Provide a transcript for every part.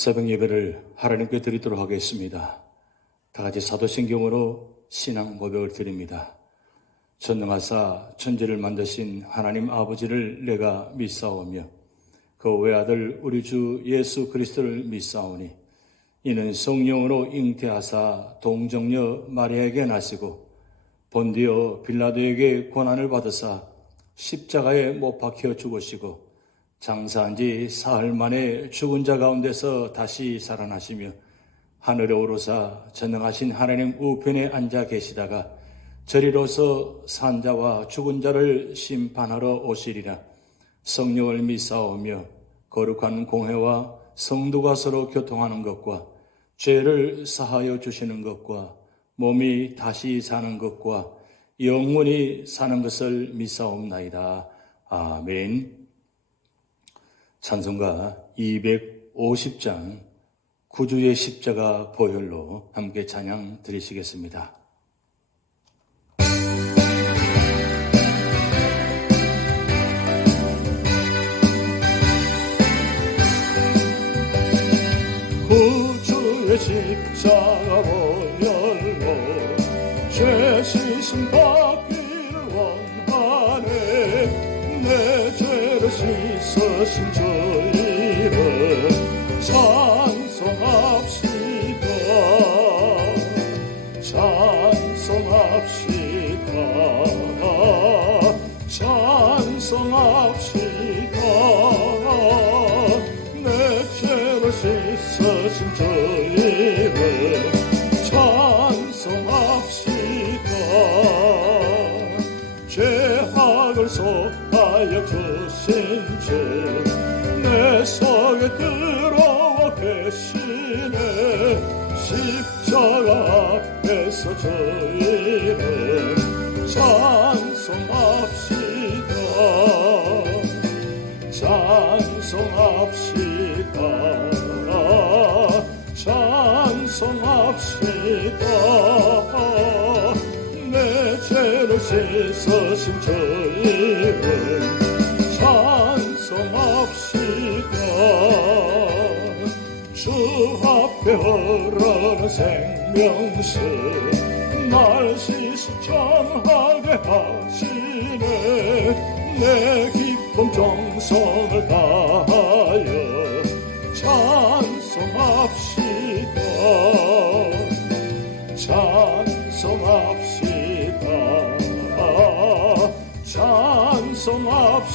새벽 예배를 하나님께 드리도록 하겠습니다. 다 같이 사도신경으로 신앙 고백을 드립니다. 전능하사 천지를 만드신 하나님 아버지를 내가 믿사오며 그 외아들 우리 주 예수 그리스도를 믿사오니 이는 성령으로 잉태하사 동정녀 마리아에게 나시고 본디오 빌라도에게 고난을 받으사 십자가에 못 박혀 죽으시고 장사한 지 사흘 만에 죽은 자 가운데서 다시 살아나시며 하늘에 오르사 전능하신 하나님 우편에 앉아 계시다가 저리로서 산자와 죽은 자를 심판하러 오시리라. 성령을 믿사오며 거룩한 공회와 성도가 서로 교통하는 것과 죄를 사하여 주시는 것과 몸이 다시 사는 것과 영원히 사는 것을 믿사옵나이다. 아멘. 찬송가 250장 구주의 십자가 보혈로 함께 찬양 드리시겠습니다. 구주의 십자가 보혈로 죄 씻음 받기를 원하네. 내 죄를 씻으신 주 이름 찬송합시다. 찬송합시다. 찬송합시다. 내 죄를 씻으신 주 이름 찬송합시다. 죄악을 속하여 주신 주 내 속에 들어와 계시네. 십자가 앞에서 주 이름 찬송합시다. 찬송합시다. 찬송합시다. 내 죄를 씻으신 주 이름 찬송합시다. 주 앞에 흐르는 생명수 날 시시청하게 하시네. 내 기쁨 정성을 다하여 찬송합시다. 찬송합시다. 찬송합시다.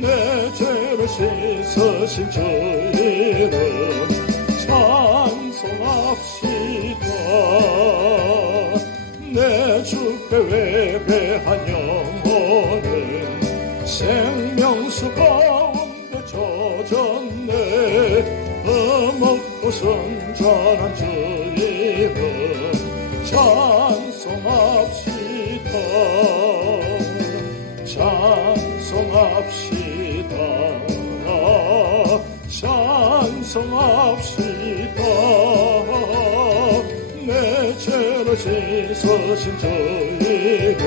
내 죄를 씻으신 주 이름 찬송합시다. 내 주께 예배한 영혼은 생명수 가운데 젖었네. 흠없고 순전한 주 이름 찬송합시다. 찬송합시다. 찬송합시다. 내 죄를 씻으신 주 이름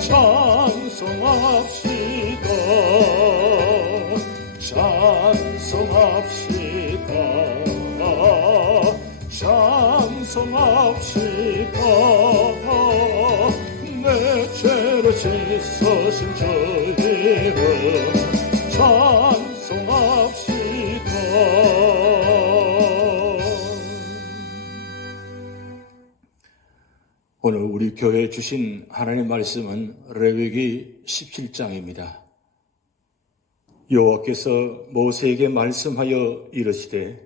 찬송합시다. 찬송합시다. 찬송합시다. 내 죄를 씻으신 주 이름 찬송합시다. 오늘 우리 교회에 주신 하나님 말씀은 레위기 17장입니다. 여호와께서 모세에게 말씀하여 이르시되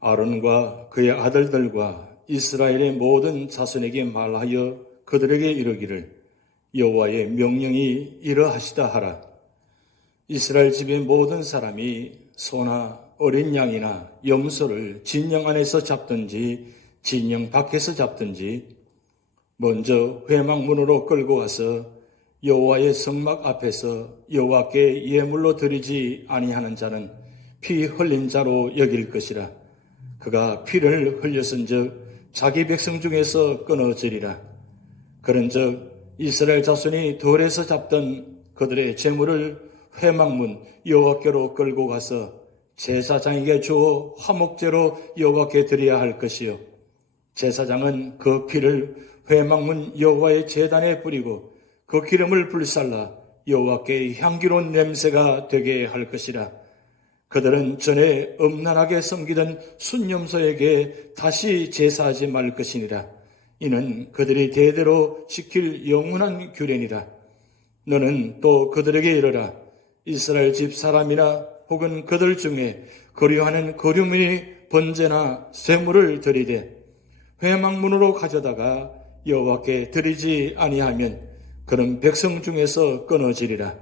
아론과 그의 아들들과 이스라엘의 모든 자손에게 말하여 그들에게 이르기를 여호와의 명령이 이러하시다 하라. 이스라엘 집의 모든 사람이 소나 어린 양이나 염소를 진영 안에서 잡든지 진영 밖에서 잡든지 먼저 회막문으로 끌고 와서 여호와의 성막 앞에서 여호와께 예물로 드리지 아니하는 자는 피 흘린 자로 여길 것이라. 그가 피를 흘렸은즉 자기 백성 중에서 끊어지리라. 그런즉 이스라엘 자손이 돌에서 잡던 그들의 재물을 회막문 여호와께로 끌고 가서 제사장에게 주어 화목제로 여호와께 드려야 할 것이요 제사장은 그 피를 회막문 여호와의 제단에 뿌리고 그 기름을 불살라 여호와께 향기로운 냄새가 되게 할 것이라. 그들은 전에 음란하게 섬기던 순념소에게 다시 제사하지 말 것이니라. 이는 그들이 대대로 지킬 영원한 규례니라. 너는 또 그들에게 이르라. 이스라엘 집 사람이나 혹은 그들 중에 거류하는 거류민이 번제나 쇠물을 드리되 회막문으로 가져다가 여호와께 드리지 아니하면 그는 백성 중에서 끊어지리라.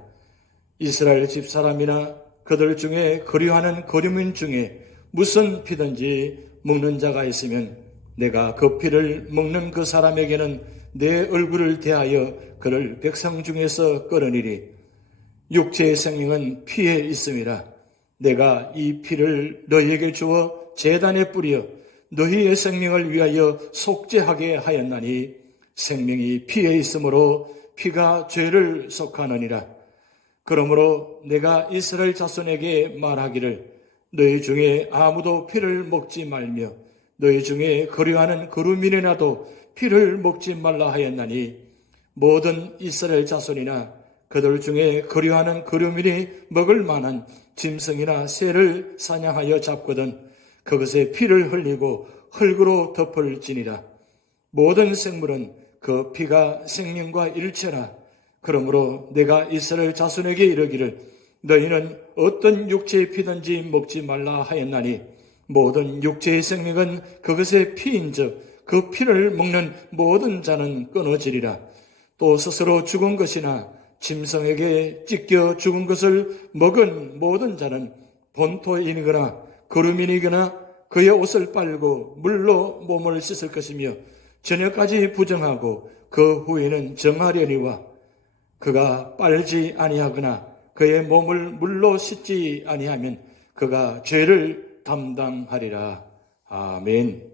이스라엘 집 사람이나 그들 중에 거류하는 거류민 중에 무슨 피든지 먹는 자가 있으면 내가 그 피를 먹는 그 사람에게는 내 얼굴을 대하여 그를 백성 중에서 끊으리리. 육체의 생명은 피에 있음이라. 내가 이 피를 너희에게 주어 제단에 뿌려 너희의 생명을 위하여 속죄하게 하였나니 생명이 피에 있으므로 피가 죄를 속하느니라. 그러므로 내가 이스라엘 자손에게 말하기를 너희 중에 아무도 피를 먹지 말며 너희 중에 거류하는 거류민이라도 피를 먹지 말라 하였나니 모든 이스라엘 자손이나 그들 중에 거류하는 거류민이 먹을 만한 짐승이나 새를 사냥하여 잡거든 그것에 피를 흘리고 흙으로 덮을지니라. 모든 생물은 그 피가 생명과 일체라. 그러므로 내가 이스라엘 자손에게 이르기를 너희는 어떤 육체의 피든지 먹지 말라 하였나니 모든 육체의 생명은 그것의 피인즉 그 피를 먹는 모든 자는 끊어지리라. 또 스스로 죽은 것이나 짐승에게 찢겨 죽은 것을 먹은 모든 자는 본토인이거나 거류민이거나 그의 옷을 빨고 물로 몸을 씻을 것이며 저녁까지 부정하고 그 후에는 정하려니와 그가 빨지 아니하거나 그의 몸을 물로 씻지 아니하면 그가 죄를 담당하리라. 아멘.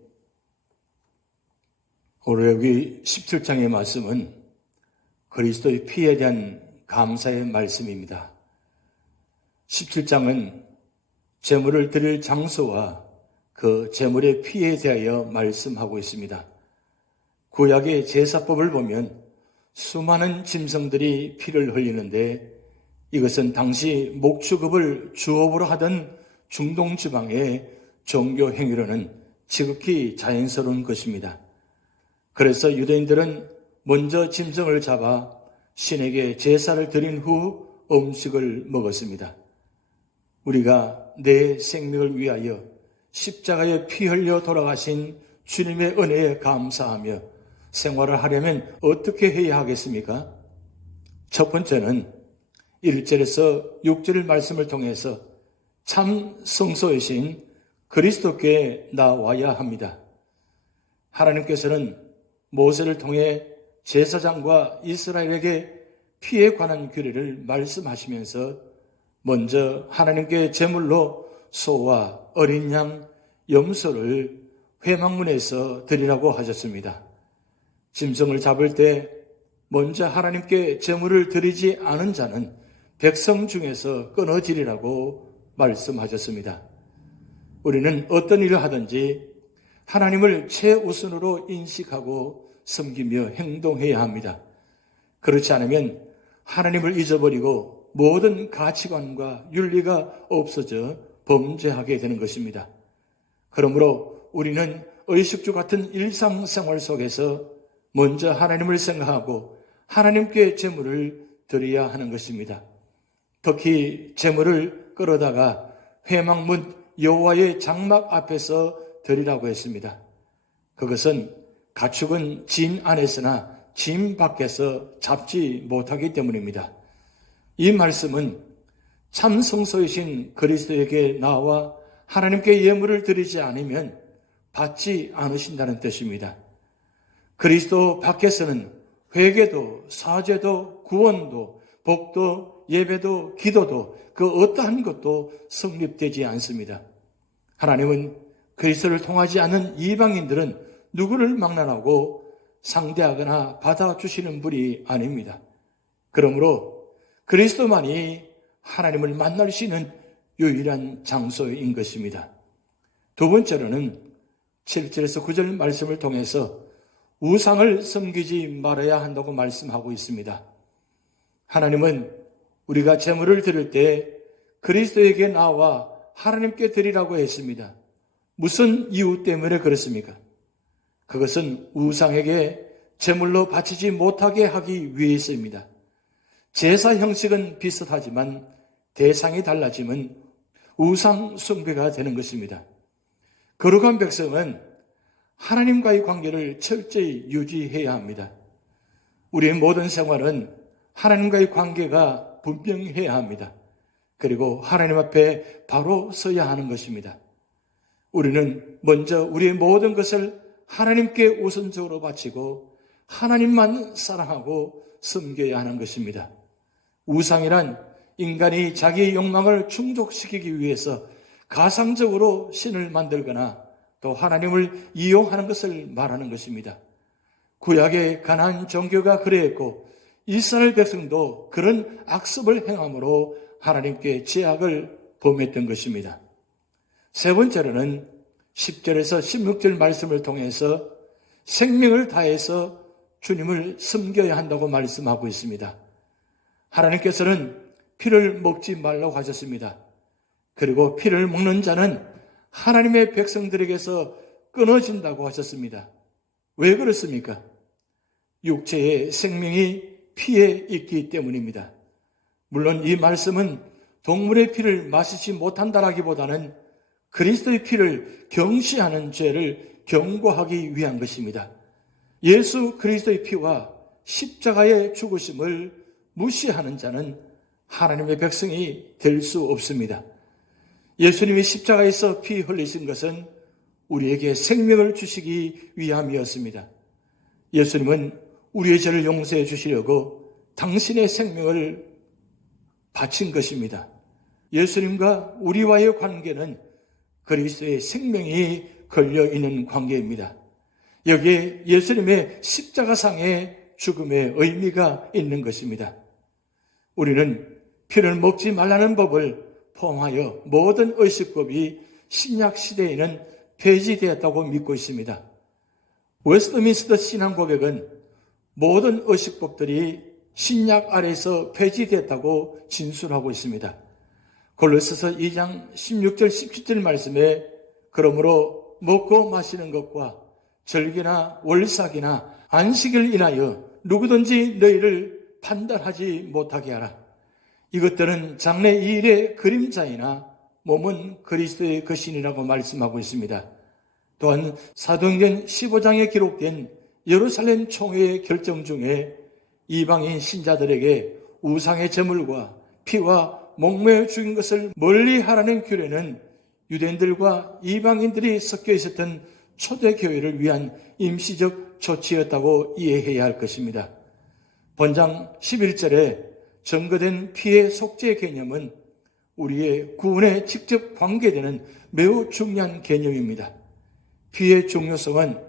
오늘 여기 17장의 말씀은 그리스도의 피에 대한 감사의 말씀입니다. 17장은 제물을 드릴 장소와 그 제물의 피에 대하여 말씀하고 있습니다. 구약의 제사법을 보면 수많은 짐승들이 피를 흘리는데 이것은 당시 목축업을 주업으로 하던 중동 지방의 종교 행위로는 지극히 자연스러운 것입니다. 그래서 유대인들은 먼저 짐승을 잡아 신에게 제사를 드린 후 음식을 먹었습니다. 우리가 내 생명을 위하여 십자가에 피 흘려 돌아가신 주님의 은혜에 감사하며 생활을 하려면 어떻게 해야 하겠습니까? 첫 번째는 1절에서 6절 말씀을 통해서 참 성소이신 그리스도께 나와야 합니다. 하나님께서는 모세를 통해 제사장과 이스라엘에게 피에 관한 규례를 말씀하시면서 먼저 하나님께 제물로 소와 어린 양, 염소를 회막문에서 드리라고 하셨습니다. 짐승을 잡을 때 먼저 하나님께 제물을 드리지 않은 자는 백성 중에서 끊어지리라고 말씀하셨습니다. 우리는 어떤 일을 하든지 하나님을 최우선으로 인식하고 섬기며 행동해야 합니다. 그렇지 않으면 하나님을 잊어버리고 모든 가치관과 윤리가 없어져 범죄하게 되는 것입니다. 그러므로 우리는 의식주 같은 일상생활 속에서 먼저 하나님을 생각하고 하나님께 제물을 드려야 하는 것입니다. 특히 제물을 끌어다가 회막문 여호와의 장막 앞에서 드리라고 했습니다. 그것은 가축은 진 안에서나 진 밖에서 잡지 못하기 때문입니다. 이 말씀은 참 성소이신 그리스도에게 나와 하나님께 예물을 드리지 않으면 받지 않으신다는 뜻입니다. 그리스도 밖에서는 회개도, 사죄도, 구원도, 복도, 예배도, 기도도 그 어떠한 것도 성립되지 않습니다. 하나님은 그리스도를 통하지 않는 이방인들은 누구를 막론하고 상대하거나 받아주시는 분이 아닙니다. 그러므로 그리스도만이 하나님을 만날 수 있는 유일한 장소인 것입니다. 두 번째로는 7절에서 9절 말씀을 통해서 우상을 섬기지 말아야 한다고 말씀하고 있습니다. 하나님은 우리가 제물을 드릴 때 그리스도에게 나와 하나님께 드리라고 했습니다. 무슨 이유 때문에 그렇습니까? 그것은 우상에게 제물로 바치지 못하게 하기 위해서입니다. 제사 형식은 비슷하지만 대상이 달라지면 우상 숭배가 되는 것입니다. 거룩한 백성은 하나님과의 관계를 철저히 유지해야 합니다. 우리의 모든 생활은 하나님과의 관계가 분명해야 합니다. 그리고 하나님 앞에 바로 서야 하는 것입니다. 우리는 먼저 우리의 모든 것을 하나님께 우선적으로 바치고 하나님만 사랑하고 섬겨야 하는 것입니다. 우상이란 인간이 자기의 욕망을 충족시키기 위해서 가상적으로 신을 만들거나 또 하나님을 이용하는 것을 말하는 것입니다. 구약의 가나안 종교가 그러했고 이스라엘 백성도 그런 악습을 행함으로 하나님께 죄악을 범했던 것입니다. 세 번째로는 10절에서 16절 말씀을 통해서 생명을 다해서 주님을 섬겨야 한다고 말씀하고 있습니다. 하나님께서는 피를 먹지 말라고 하셨습니다. 그리고 피를 먹는 자는 하나님의 백성들에게서 끊어진다고 하셨습니다. 왜 그렇습니까? 육체의 생명이 피에 있기 때문입니다. 물론 이 말씀은 동물의 피를 마시지 못한다라기보다는 그리스도의 피를 경시하는 죄를 경고하기 위한 것입니다. 예수 그리스도의 피와 십자가의 죽으심을 무시하는 자는 하나님의 백성이 될 수 없습니다. 예수님이 십자가에서 피 흘리신 것은 우리에게 생명을 주시기 위함이었습니다. 예수님은 우리의 죄를 용서해 주시려고 당신의 생명을 바친 것입니다. 예수님과 우리와의 관계는 그리스도의 생명이 걸려있는 관계입니다. 여기에 예수님의 십자가상의 죽음의 의미가 있는 것입니다. 우리는 피를 먹지 말라는 법을 포함하여 모든 의식법이 신약 시대에는 폐지되었다고 믿고 있습니다. 웨스트민스터 신앙고백은 모든 의식법들이 신약 아래에서 폐지됐다고 진술하고 있습니다. 골로새서 2장 16절 17절 말씀에 그러므로 먹고 마시는 것과 절기나 월삭이나 안식일 인하여 누구든지 너희를 판단하지 못하게 하라. 이것들은 장래 이일의 그림자이나 몸은 그리스도의 거신이라고 말씀하고 있습니다. 또한 사도행전 15장에 기록된 예루살렘 총회의 결정 중에 이방인 신자들에게 우상의 제물과 피와 목매어 죽인 것을 멀리하라는 규례는 유대인들과 이방인들이 섞여 있었던 초대교회를 위한 임시적 조치였다고 이해해야 할 것입니다. 본장 11절에 증거된 피의 속죄 개념은 우리의 구원에 직접 관계되는 매우 중요한 개념입니다. 피의 중요성은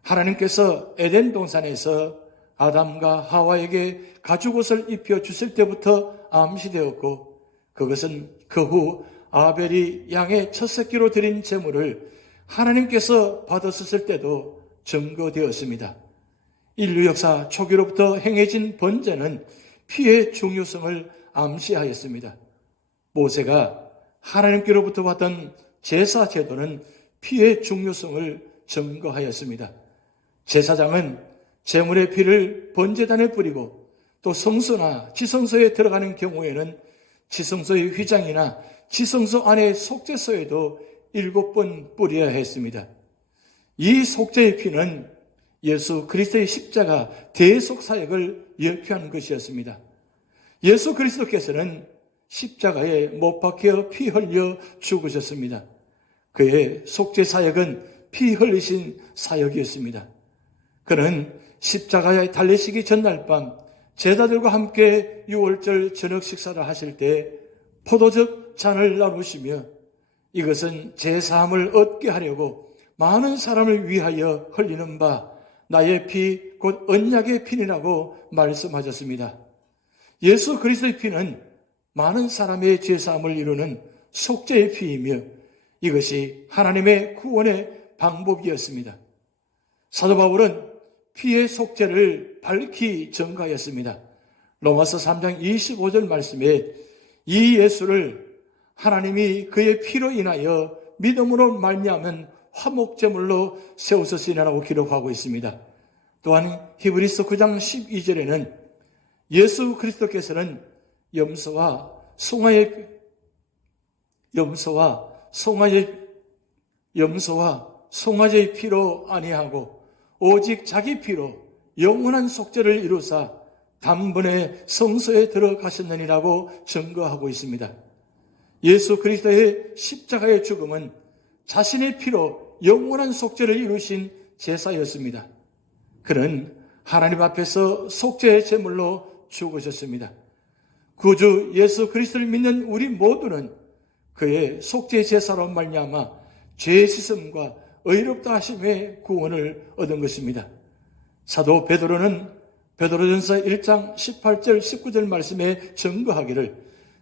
하나님께서 에덴 동산에서 아담과 하와에게 가죽옷을 입혀 주실 때부터 암시되었고 그것은 그 후 아벨이 양의 첫 새끼로 드린 제물을 하나님께서 받았을 때도 증거되었습니다. 인류 역사 초기로부터 행해진 번제는 피의 중요성을 암시하였습니다. 모세가 하나님께로부터 받던 제사 제도는 피의 중요성을 증거하였습니다. 제사장은 제물의 피를 번제단에 뿌리고 또 성소나 지성소에 들어가는 경우에는 지성소의 휘장이나 지성소 안의 속죄소에도 7번 뿌려야 했습니다. 이 속죄의 피는 예수 그리스도의 십자가 대속 사역을 예표하는 것이었습니다. 예수 그리스도께서는 십자가에 못 박혀 피 흘려 죽으셨습니다. 그의 속죄 사역은 피 흘리신 사역이었습니다. 그는 십자가에 달리시기 전날 밤 제자들과 함께 유월절 저녁 식사를 하실 때 포도즙 잔을 나누시며 이것은 제 사함을 얻게 하려고 많은 사람을 위하여 흘리는 바 나의 피 곧 언약의 피니라고 말씀하셨습니다. 예수 그리스도의 피는 많은 사람의 죄사함을 이루는 속죄의 피이며 이것이 하나님의 구원의 방법이었습니다. 사도 바울은 피의 속죄를 밝히 전가하였습니다. 로마서 3장 25절 말씀에 이 예수를 하나님이 그의 피로 인하여 믿음으로 말미암은 화목제물로 세우셨으리라고 기록하고 있습니다. 또한 히브리서 9장 12절에는 예수 그리스도께서는 염소와 송아지의 피로 아니하고 오직 자기 피로 영원한 속죄를 이루사 단번에 성소에 들어가셨느니라고 증거하고 있습니다. 예수 그리스도의 십자가의 죽음은 자신의 피로 영원한 속죄를 이루신 제사였습니다. 그는 하나님 앞에서 속죄의 제물로 죽으셨습니다. 구주 예수 그리스도를 믿는 우리 모두는 그의 속죄 제사로 말미암아 죄 씻음과 의롭다 하심의 구원을 얻은 것입니다. 사도 베드로는 베드로전서 1장 18절 19절 말씀에 증거하기를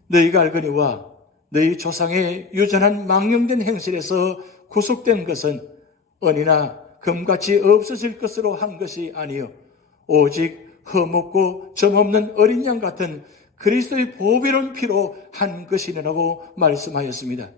너희가 알거니와 너희 조상의 유전한 망령된 행실에서 구속된 것은 은이나 금같이 없어질 것으로 한 것이 아니요 오직 흠없고 점없는 어린 양 같은 그리스도의 보배로운 피로 한 것이라고 말씀하였습니다.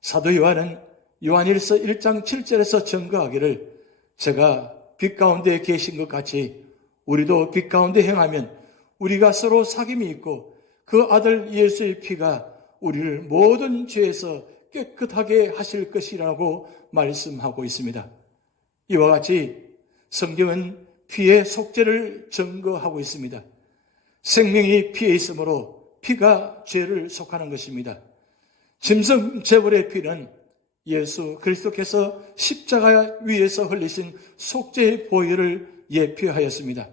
사도 요한은 요한일서 1장 7절에서 증거하기를 제가 빛 가운데 계신 것 같이 우리도 빛 가운데 행하면 우리가 서로 사귐이 있고 그 아들 예수의 피가 우리를 모든 죄에서 깨끗하게 하실 것이라고 말씀하고 있습니다. 이와 같이 성경은 피의 속죄를 증거하고 있습니다. 생명이 피에 있으므로 피가 죄를 속하는 것입니다. 짐승 제물의 피는 예수 그리스도께서 십자가 위에서 흘리신 속죄의 보혈을 예표하였습니다.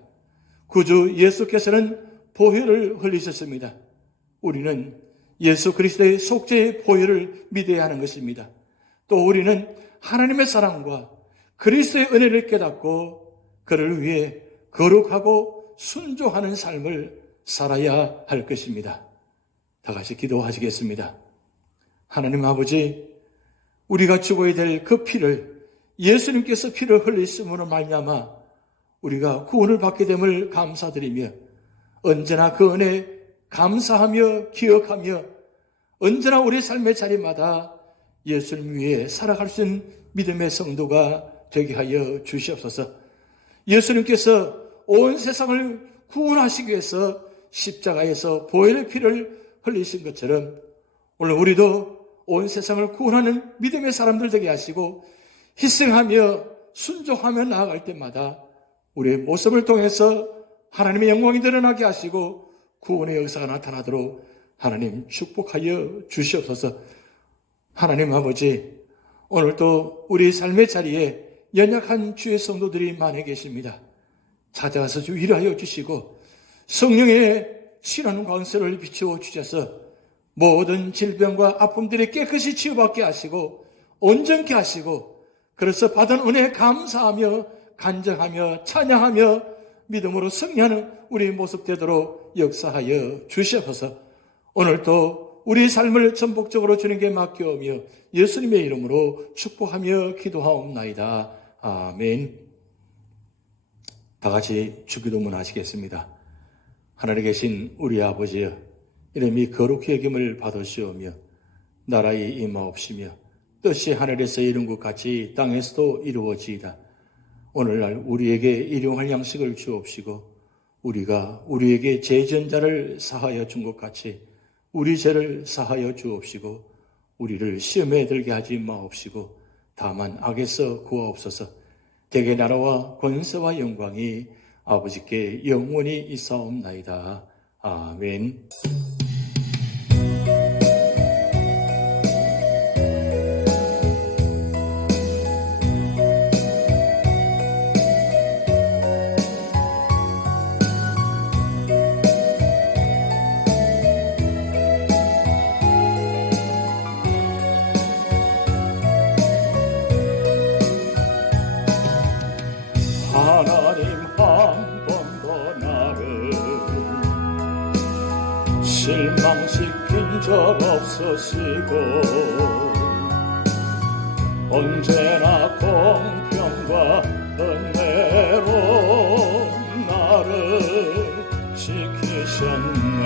구주 예수께서는 보혈을 흘리셨습니다. 우리는 예수 그리스도의 속죄의 보혈을 믿어야 하는 것입니다. 또 우리는 하나님의 사랑과 그리스도의 은혜를 깨닫고 그를 위해 거룩하고 순종하는 삶을 살아야 할 것입니다. 다 같이 기도하시겠습니다. 하나님 아버지, 우리가 죽어야 될 그 피를 예수님께서 피를 흘리심으로 말미암아 우리가 구원을 받게 됨을 감사드리며 언제나 그 은혜 감사하며 기억하며 언제나 우리 삶의 자리마다 예수님 위해 살아갈 수 있는 믿음의 성도가 되게 하여 주시옵소서. 예수님께서 온 세상을 구원하시기 위해서 십자가에서 보혈의 피를 흘리신 것처럼 오늘 우리도 온 세상을 구원하는 믿음의 사람들 되게 하시고 희생하며 순종하며 나아갈 때마다 우리의 모습을 통해서 하나님의 영광이 드러나게 하시고 구원의 역사가 나타나도록 하나님 축복하여 주시옵소서. 하나님 아버지, 오늘도 우리 삶의 자리에 연약한 주의 성도들이 많이 계십니다. 찾아가서 위로하여 주시고 성령의 신한 광선을 비추어 주셔서 모든 질병과 아픔들이 깨끗이 치유받게 하시고 온전케 하시고 그래서 받은 은혜에 감사하며 간증하며 찬양하며 믿음으로 승리하는 우리 모습 되도록 역사하여 주시옵소서. 오늘도 우리 삶을 전복적으로 주님께 맡겨오며 예수님의 이름으로 축복하며 기도하옵나이다. 아멘. 다 같이 주기도문 하시겠습니다. 하늘에 계신 우리 아버지여, 이름이 거룩히 여김을 받으시오며 나라의 임하옵시며 뜻이 하늘에서 이룬 것 같이 땅에서도 이루어지이다. 오늘날 우리에게 일용할 양식을 주옵시고 우리가 우리에게 죄전자를 사하여 준 것 같이 우리 죄를 사하여 주옵시고 우리를 시험에 들게 하지 마옵시고 다만 악에서 구하옵소서. 대개 나라와 권세와 영광이 아버지께 영원히 있사옵나이다. 아멘. 하나님 한 번 더 나를 애쓰시고 언제나 공평과 은혜로 나를 지키셨네.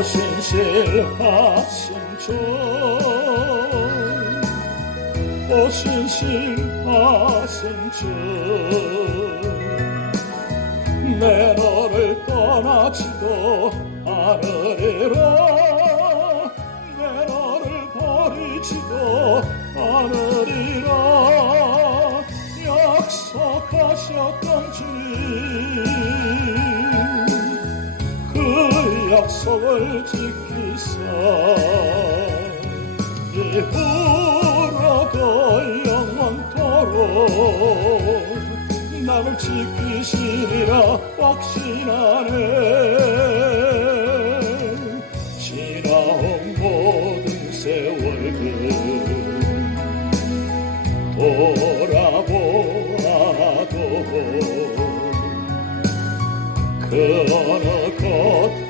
오신실하신 주, 오신실하신 주, 내 너를 떠나지도 않으리라, 내 너를 버리지도 않으리라. 약속하셨던 주님, 그 약속을 지키사 이후로도 영원토록 나를 지키시리라 확신하네. 지나온 모든 세월들 돌아보아도 그 어느 것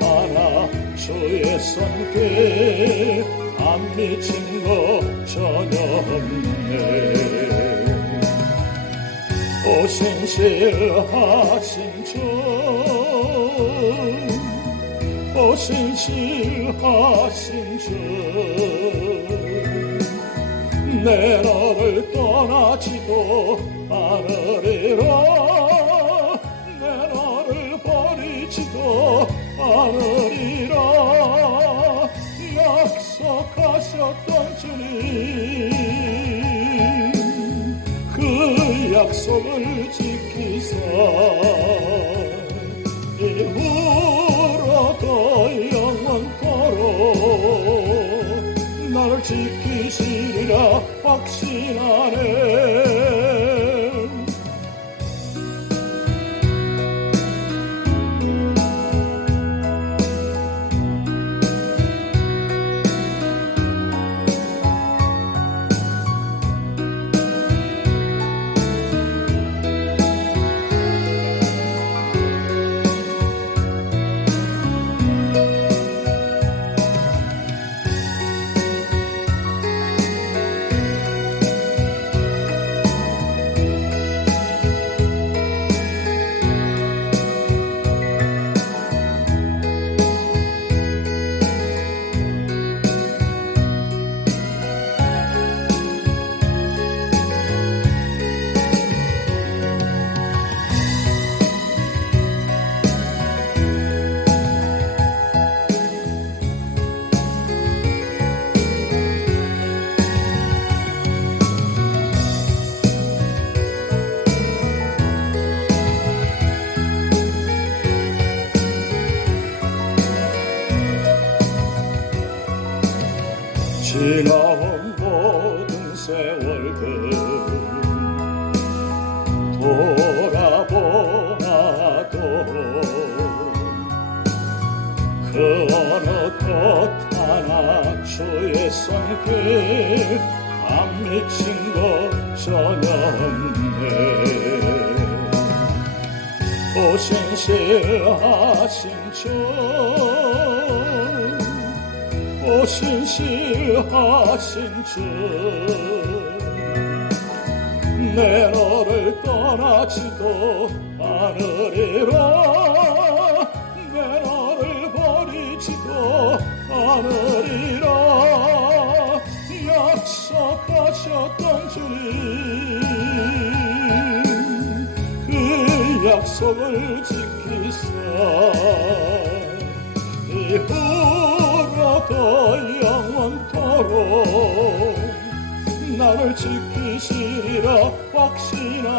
하나 주의 손길 안 미친 것 전혀 없네. 오신실하신 주, 오신실하신 주, 내 너를 떠나지도 않으리라, 내 너를 버리지도 않으리라. 약속하셨던 주님, 그 약속을 지키사 이후로도 영원토록 나를 지키시리라 확신하네. 지나온 모든 세월들 돌아보아도 그 어느 것 하나 주의 손길 안 미친 것 전혀 없네. 오신실하신 주, 오신실하신 주, 내 너를 떠나지도 않으리라, 내 너를 버리지도 않으리라. 약속하셨던 주님, 그 약속을 지키사 이후로도 영원토록 나를 지키시리라 확신하